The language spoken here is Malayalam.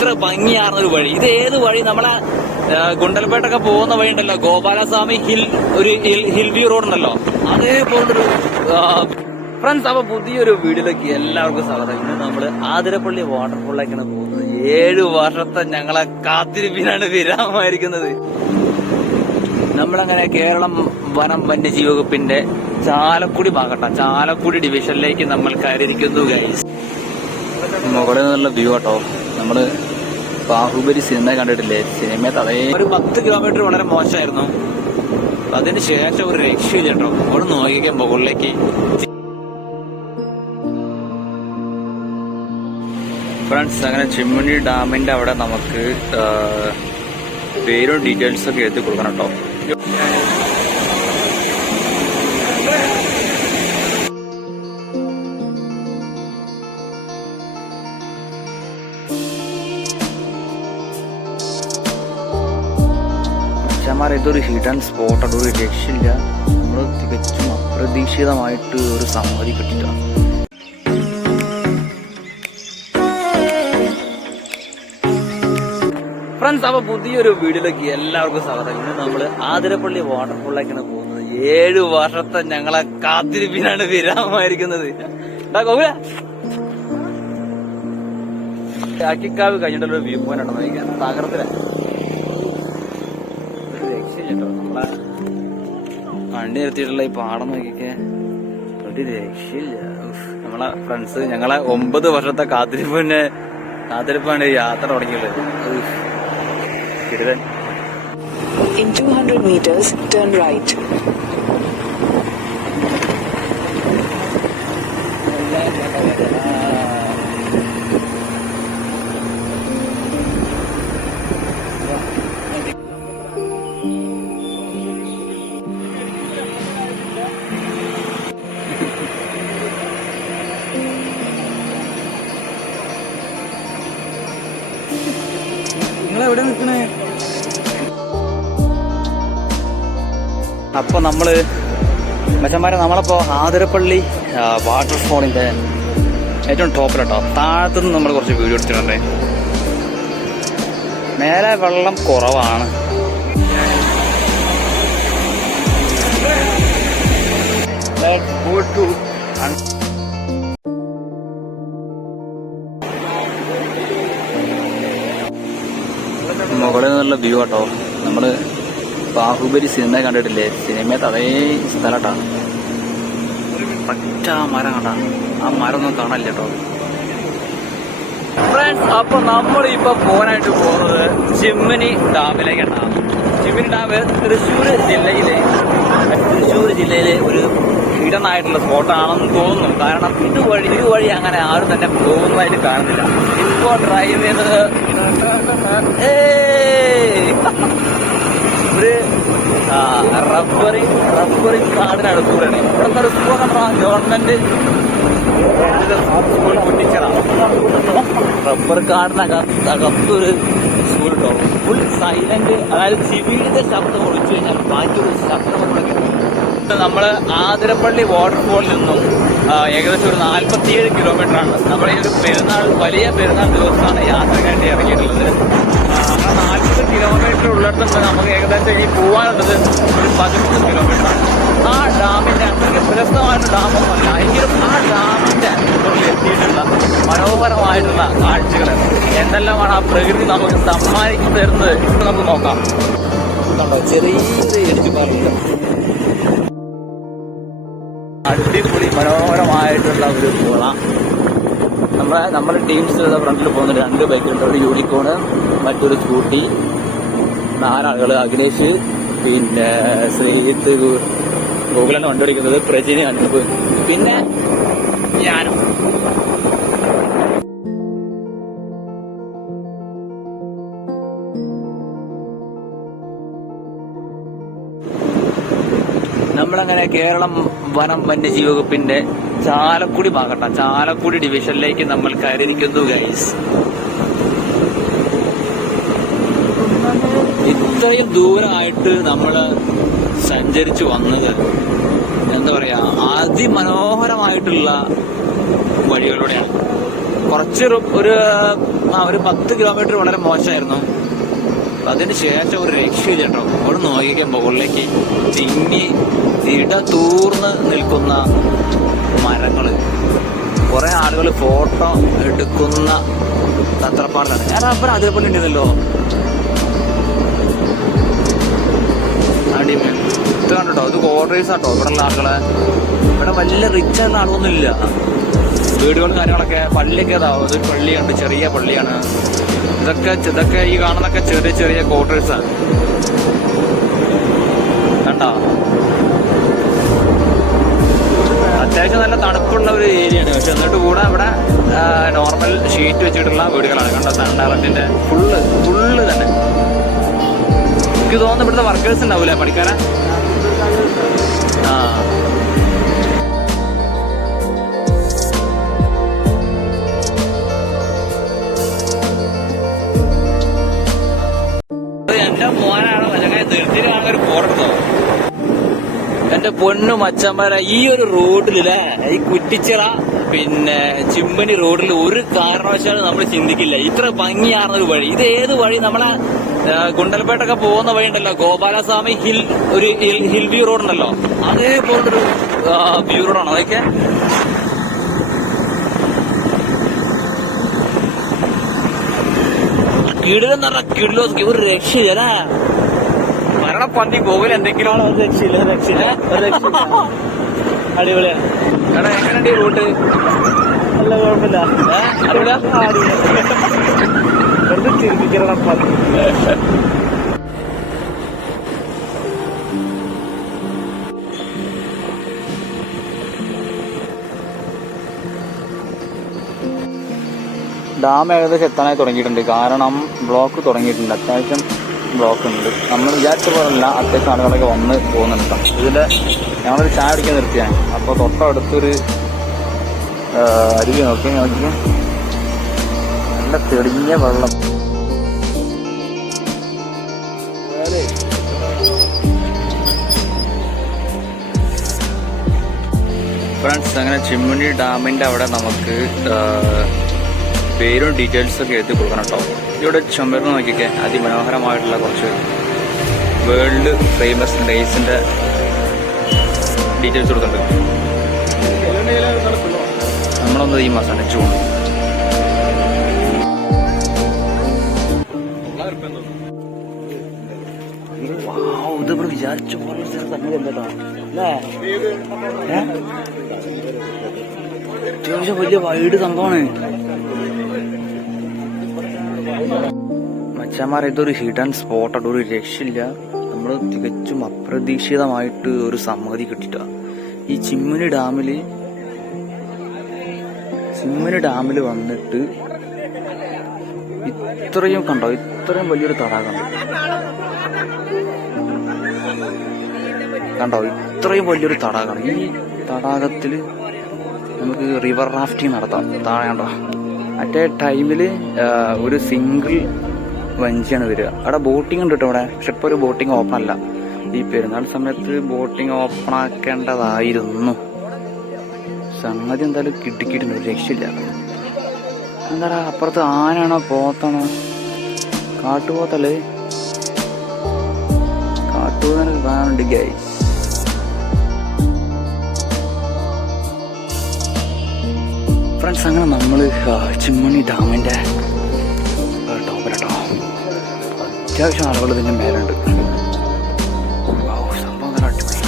ഇത്ര ഭംഗിയാർന്നൊരു വഴി. ഇത് ഏത് വഴി? നമ്മളെ ഗുണ്ടൽപേട്ടൊക്കെ പോകുന്ന വഴി ഉണ്ടല്ലോ, ഗോപാലസ്വാമി ഹിൽ വ്യൂ റോഡ് ഉണ്ടല്ലോ, അതേപോലൊരു ഫ്രണ്ട്സ്. അപ്പൊ പുതിയൊരു വീഡിയോയിലേക്ക് എല്ലാവർക്കും സ്വാഗതം. ഇന്ന് നമ്മള് ആതിരപ്പള്ളി വാട്ടർഫോളിലേക്കാണ് പോകുന്നത്. 7 വർഷത്തെ ഞങ്ങളെ കാത്തിരിപ്പിനാണ് വിരാമമായിരിക്കുന്നത്. നമ്മളങ്ങനെ കേരളം വനം വന്യജീവി വകുപ്പിന്റെ ചാലക്കുടി ചാലക്കുടി ഡിവിഷനിലേക്ക് നമ്മൾ കയറിയിരിക്കുന്നു ഗൈസ്. മുകളിൽ നിന്നുള്ള വ്യൂ കേട്ടോ. നമ്മള് ബാഹുബലി സിനിമ കണ്ടിട്ടില്ലേ? സിനിമയത്ത് അതേ ഒരു 10 കിലോമീറ്റർ വളരെ മോശമായിരുന്നു. അതിന് ശേഷം ഒരു രക്ഷയില്ല കേട്ടോ. അവിടെ നോക്കിക്കാൻ മുകളിലേക്ക്. ഫ്രണ്ട്സ്, അങ്ങനെ ചിമ്മിണി ഡാമിന്റെ അവിടെ നമുക്ക് പേരും ഡീറ്റെയിൽസ് ഒക്കെ എഴുതി കൊടുക്കണം കേട്ടോ. ഇതൊരു ഹിഡൻ സ്പോട്ട്, അതൊരു രക്ഷയില്ല. നമ്മൾ തികച്ചും അപ്രതീക്ഷിതമായിട്ട് ഒരു സമ്മതി കിട്ടിയിട്ടാണ്. ഫ്രണ്ട്സ്, അപ്പൊ പുതിയൊരു വീഡിയോയിലേക്ക് എല്ലാവർക്കും സ്വാഗതം. ഇന്ന് നമ്മള് ആതിരപ്പള്ളി വാട്ടർഫോളിലേക്കാണ് പോകുന്നത്. 7 വർഷത്തെ ഞങ്ങളെ കാത്തിരിപ്പിനാണ് വിരാമമായിരിക്കുന്നത്. അക്കിക്കാവ് കഴിഞ്ഞിട്ടുള്ള വ്യൂ പോയിന്റ് ഉണ്ടോ നോക്കാൻ. തകർത്തില്ല, രക്ഷയില്ലോ. നമ്മളെ വണ്ടി നിർത്തിയിട്ടുള്ള ഈ പാടം നോക്കിക്കെ ഒരു രക്ഷയില്ല. നമ്മളെ ഫ്രണ്ട്സ് ഞങ്ങളെ 9 വർഷത്തെ കാത്തിരിപ്പാണ് യാത്ര തുടങ്ങിയുള്ളത്. In 200 meters, turn right. നിങ്ങളെവിടെ നിൽക്കണേ? അപ്പൊ നമ്മള് മച്ചന്മാരെ നമ്മളിപ്പോ ആതിരപ്പള്ളി വാട്ടർഫോളിന്റെ ഏറ്റവും ടോപ്പിലോട്ടോ. താഴത്തുനിന്ന് നമ്മൾ കുറച്ച് വീഡിയോ എടുത്തിട്ടുണ്ട്. മേലെ വെള്ളം കുറവാണ്. മുകളിൽ നിന്നുള്ള വ്യൂ കേട്ടോ. നമ്മള് ബാഹുബലി സിനിമ കണ്ടിട്ടില്ലേ? സിനിമയത്ത് അതേ സ്ഥലത്താണ്. പച്ച മരം കണ്ട, ആ മരം ഒന്നും കാണില്ല കേട്ടോ. ഫ്രണ്ട്സ്, അപ്പൊ നമ്മളിപ്പോ പോകാനായിട്ട് പോകുന്നത് ചിമ്മിനി ഡാമിലേക്കാണ്. ചിമ്മിനി ഡാം തൃശ്ശൂർ ജില്ലയിലെ ഒരു ഹിഡൻ ആയിട്ടുള്ള സ്പോട്ടാണെന്ന് തോന്നുന്നു. കാരണം ഇതുവഴി അങ്ങനെ ആരും തന്നെ പോകുന്നതായിട്ട് കാണുന്നില്ല. ഇപ്പോ ഡ്രൈവ് ചെയ്തത് ഒരു റബ്ബറിങ് കാടിനടുത്തൂടെയാണ്. ഇവിടുത്തെ ഒരു സ്കൂൾ നമ്മുടെ ഗവൺമെന്റ് സ്കൂൾ പൊട്ടിച്ചതാണ്. റബ്ബർ കാടിനകത്തൊരു സ്കൂൾ കേട്ടോ. ഫുൾ സൈലന്റ്, അതായത് ചിവിയുടെ ശബ്ദം ഒളിച്ചു കഴിഞ്ഞാൽ ബാക്കിയൊരു ശബ്ദം നമ്മളൊക്കെ. നമ്മള് ആതിരപ്പള്ളി വാട്ടർഫോളിൽ നിന്നും ഏകദേശം ഒരു 47 കിലോമീറ്ററാണ്. നമ്മുടെ ഈ ഒരു വലിയ പെരുന്നാൾ ദിവസമാണ് യാത്രക്കായിട്ട് ഇറങ്ങിയിട്ടുള്ളത്. 40 കിലോമീറ്റർ ഉള്ളിടത്തുണ്ട് നമുക്ക് ഏകദേശം ഈ പോവാനുള്ളത് ഒരു 13 കിലോമീറ്ററാണ്. ആ ഡാമിന്റെ അത്രയ്ക്ക് പ്രശസ്തമായിട്ട് ഡാമൊന്നുമല്ല, എങ്കിലും ആ ഡാമിന്റെ ഉള്ളിൽ എത്തിയിട്ടുള്ള മനോഹരമായിട്ടുള്ള കാഴ്ചകൾ എന്തെല്ലാമാണ് ആ പ്രകൃതി നമുക്ക് സമ്മാനിച്ചു തരുന്നത് നമുക്ക് നോക്കാം. ചെറിയ ഇടിച്ചു പറഞ്ഞു അടിപൊളി മനോഹരമായിട്ടുള്ള ഒരു കുള. നമ്മുടെ ടീംസ് ഫ്രണ്ടിൽ പോകുന്ന 2 ബൈക്കുണ്ട്. ഒരു യൂണിക്കോണ്, മറ്റൊരു സ്കൂട്ടി, 4 ആളുകൾ. അഖിലേഷ്, പിന്നെ ശ്രീജിത്ത്, ഗൂഗിളാണ് വണ്ടി ഓടിക്കുന്നത്, പ്രജിനി, അനൂപ്, പിന്നെ ഞാനും. നമ്മളങ്ങനെ കേരളം വനം വന്യജീവി വകുപ്പിന്റെ ചാലക്കുടി ഡിവിഷനിലേക്ക് നമ്മൾ കയറിയിരിക്കുന്നു ഗൈസ്. ഇത്രയും ദൂരമായിട്ട് നമ്മള് സഞ്ചരിച്ചു വന്നത് എന്താ പറയാ, അതിമനോഹരമായിട്ടുള്ള വഴികളിലൂടെയാണ്. കുറച്ച് ഒരു 10 കിലോമീറ്റർ വളരെ മോശമായിരുന്നു. അതിന് ശേഷം ഒരു രക്ഷയില്ല കേട്ടോ. അവിടെ നോക്കിക്കാൻ മുകളിലേക്ക് തിങ്ങി തൂർന്ന് നിൽക്കുന്ന മരങ്ങള്, കുറെ ആളുകൾ ഫോട്ടോ എടുക്കുന്ന തത്രപ്പാടിലാണ്. ഞാൻ റബ്ബർ അതേപോലെ ഉണ്ടല്ലോ. അടിമേൽ ഇത് കണ്ടോ, ഇത് ക്വാർട്ടേഴ്സ് ആട്ടോ. ഇവിടെ ഉള്ള ആളുകളെ, ഇവിടെ വലിയ റിച്ച് ആയിട്ടുള്ള ആളൊന്നും ഇല്ല. വീടുകളും കാര്യങ്ങളൊക്കെ, പള്ളിയൊക്കെ ഇതൊരു പള്ളിയുണ്ട്, ചെറിയ പള്ളിയാണ്. ഇതൊക്കെ ഈ കാണുന്നൊക്കെ ചെറിയ ചെറിയ ക്വാർട്ടേഴ്സാണ്. കണ്ടോ, അത്യാവശ്യം നല്ല തണുപ്പുള്ള ഒരു ഏരിയയാണ്. പക്ഷെ എന്നിട്ട് കൂടെ ഇവിടെ നോർമൽ ഷീറ്റ് വെച്ചിട്ടുള്ള വീടുകളാണ്. കണ്ടോ, സൺഡാലറ്റിന്റെ ഫുള്ള് തന്നെ. എനിക്ക് തോന്നുന്നു ഇവിടുത്തെ വർക്കേഴ്സ് ഉണ്ടാവൂലേ പഠിക്കാനാ? എന്റെ മോനാണ് അല്ലെങ്കിൽ നിർത്തി കാണുന്ന ഒരു ഫോട്ടോ. എന്റെ പൊന്നു മച്ചന്മാരെ, ഈ ഒരു റോഡിലെ ഈ കുറ്റിച്ചിറ പിന്നെ ചിമ്പനി റോഡിൽ ഒരു കാരണവശാലും നമ്മൾ ചിന്തിക്കില്ല ഇത്ര ഭംഗിയാർന്ന ഒരു വഴി. ഇത് ഏത് വഴി? നമ്മളെ ഗുണ്ടൽപേട്ടൊക്കെ പോകുന്ന വഴി ഉണ്ടല്ലോ, ഗോപാലസ്വാമി ഹിൽ വ്യൂ റോഡ് ഉണ്ടല്ലോ, അതേപോലൊരു വ്യൂ റോഡാണ്. അതൊക്കെ കിടിലെന്ന് പറഞ്ഞാൽ കിടിലോ, ഒരു രക്ഷയില്ല. മരണ പന്നി പോകില്ല എന്തെങ്കിലും. രക്ഷയില്ല. അടിപൊളിയാണ്. എടാ, എങ്ങനെയുണ്ട് ഈ റൂട്ട്? നല്ല കുഴപ്പമില്ല. ഡാം ഏകദേശം എത്താനായി തുടങ്ങിയിട്ടുണ്ട്. കാരണം ബ്ലോക്ക് തുടങ്ങിയിട്ടുണ്ട്, അത്യാവശ്യം ബ്ലോക്ക് ഉണ്ട്. നമ്മൾ വിചാരിച്ച പോലല്ല, അത്യാവശ്യം ആളുകളൊക്കെ വന്ന് പോകുന്നുണ്ട്. ഇതിന്റെ ഞങ്ങളൊരു ചായ അടിക്കാൻ നിർത്തിയാണ്. അപ്പോൾ തൊട്ടടുത്തൊരു അരുവി നോക്കി നല്ല തെളിഞ്ഞ വെള്ളം. ഫ്രണ്ട്സ്, അങ്ങനെ ചിമ്മിണി ഡാമിന്റെ അവിടെ നമുക്ക് പേരും ഡീറ്റെയിൽസൊക്കെ എഴുതി കൊടുക്കണം കേട്ടോ. ഇവിടെ ചുമർന്ന് നോക്കിയൊക്കെ അതിമനോഹരമായിട്ടുള്ള കുറച്ച് വേൾഡ് ഫേമസ് ഡേയ്സിന്റെ ഡീറ്റെയിൽസ് കൊടുക്കുന്നുണ്ട്. നമ്മളൊന്ന് ഈ മാസമാണ് ജൂൺ. ഇതിവിടെ വിചാരിച്ച പോലെ സംഗതി എന്താ അല്ലേ? അത്യാവശ്യം വലിയ വൈഡ് സംഭവമാണ് മച്ചാമാർ. ഇതൊരു ഹിഡൻ സ്പോട്ടാണ്, ഒരു രക്ഷയില്ല. നമ്മൾ തികച്ചും അപ്രതീക്ഷിതമായിട്ട് ഒരു സമ്മതി കിട്ടിട്ട. ഈ ചിമ്മിനി ഡാമില് വന്നിട്ട് ഇത്രയും കണ്ടോ, ഇത്രയും വലിയൊരു തടാകം കണ്ടോ, ഇത്രയും വലിയൊരു തടാകമാണ്. ഈ തടാകത്തിൽ നമുക്ക് റിവർ റാഫ്റ്റിംഗ് നടത്താം. താഴെ കണ്ടോ, മറ്റേ ടൈമിൽ ഒരു സിംഗിൾ വഞ്ചിയാണ് വരിക. അവിടെ ബോട്ടിംഗ് ഉണ്ട് കേട്ടോ ഇവിടെ. പക്ഷെ ഇപ്പോൾ ഒരു ബോട്ടിംഗ് ഓപ്പൺ അല്ല. ഈ പെരുന്നാൾ സമയത്ത് ബോട്ടിംഗ് ഓപ്പൺ ആക്കേണ്ടതായിരുന്നു. സംഗതി എന്തായാലും കിട്ടിക്കിട്ടുണ്ട്, ഒരു രക്ഷയില്ല. എന്താ അപ്പുറത്ത് ആനാണോ പോത്താണോ? കാട്ടുപോത്തല്ലേ? കാട്ടുപോത്തനൊക്കെ കാണുന്നുണ്ട് ഗൈസ്. ഫ്രണ്ട്സ്, അങ്ങനെ നമ്മൾ ചിമ്മിണി ഡാമിന്റെ ടോപ്പിലട്ടോ. അത്യാവശ്യം ആളുകൾ ഇതിന്റെ മേലുണ്ട്. സംഭവം നല്ല അടിപൊളി.